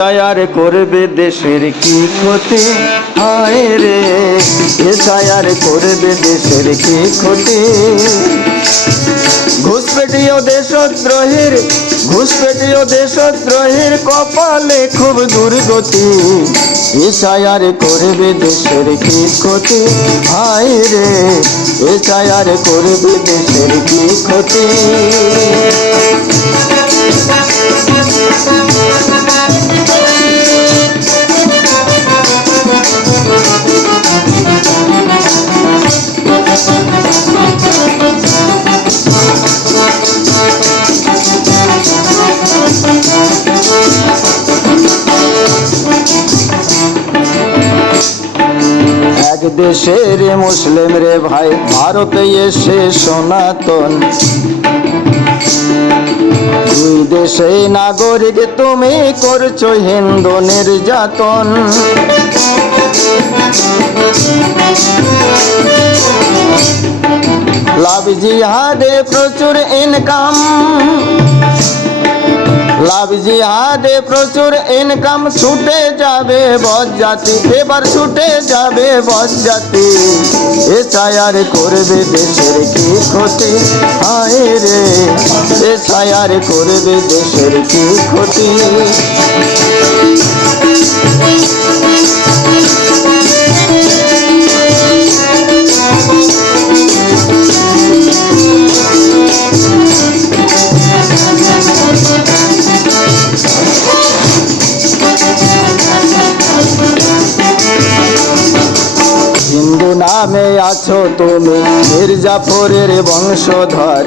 ছায়ার করবে দেশের কি ক্ষতি, হায় রে এ ছায়ার করবে দেশের কি ক্ষতি। ঘুষপেটিও দেশদ্রোহীর, ঘুষপেটিও দেশদ্রোহীর কপালে খুব দুর্গতি। এ ছায়ার করবে দেশের কি ক্ষতি, হায় রে এ ছায়ার করবে দেশের কি ক্ষতি। এক দেশের মুসলিম রে ভাই ভারতে এসে সনাতন, দুই দেশে নাগরিক তুমি করছো হিন্দু নির্যাতন। লাভ জিহাদে প্রচুর ইনকাম, লাভ জিহাদে প্রচুর ইনকাম, ছুটে যাবে বজ্জাতি, এবার ছুটে যাবে বজ্জাতি। এ ছায়ার করবে দেশের কি ক্ষতি, হায় রে এ ছায়ার করবে দেশের কি ক্ষতি। হিন্দু নামে আছো তুমি মির্জাফরের বংশধর,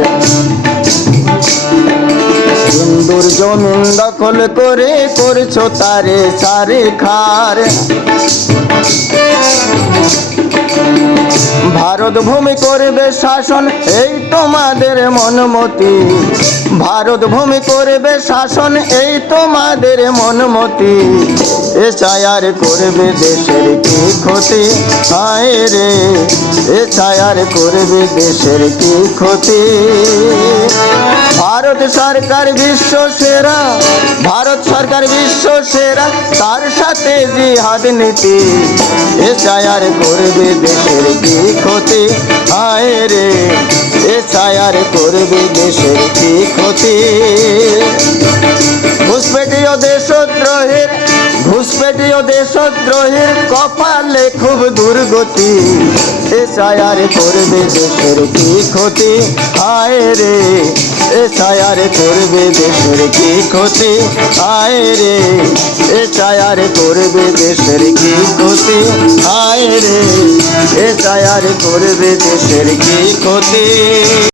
হিন্দুর জমিন দখল করে করছো তারে সারে খার। ভারত ভূমি করবে শাসন এই তোমাদের মনমতি, ভারত ভূমি করবে শাসন এই তোমাদের মনমতি। এ ছায়ার করবে দেশের কি ক্ষতি, হায় রে এ ছায়ার করবে দেশের কি ক্ষতি। ভারত সরকার বিশ্ব সেরা, ভারত সরকার বিশ্ব সেরা, তার সাথে জিহাদ নীতি। এ ছায়ার করবে দেশের কি ক্ষতি, হায় রে এ ছায়ার করবে দেশের কি ক্ষতি। ঘুষপেটিও দেশদ্রোহীর, ঘুষপেটিও দেশদ্রোহীর কপালে খুব দুর্গতি। এ ছায়ার করবে দেশের কি ক্ষতি, হায় রে এ ছায়ার করবে দেশের কি ক্ষতি, হায় রে এ ছায়ার করবে দেশের কি ক্ষতি, হায় রে এ ছায়ার করবে দেশের কি ক্ষতি।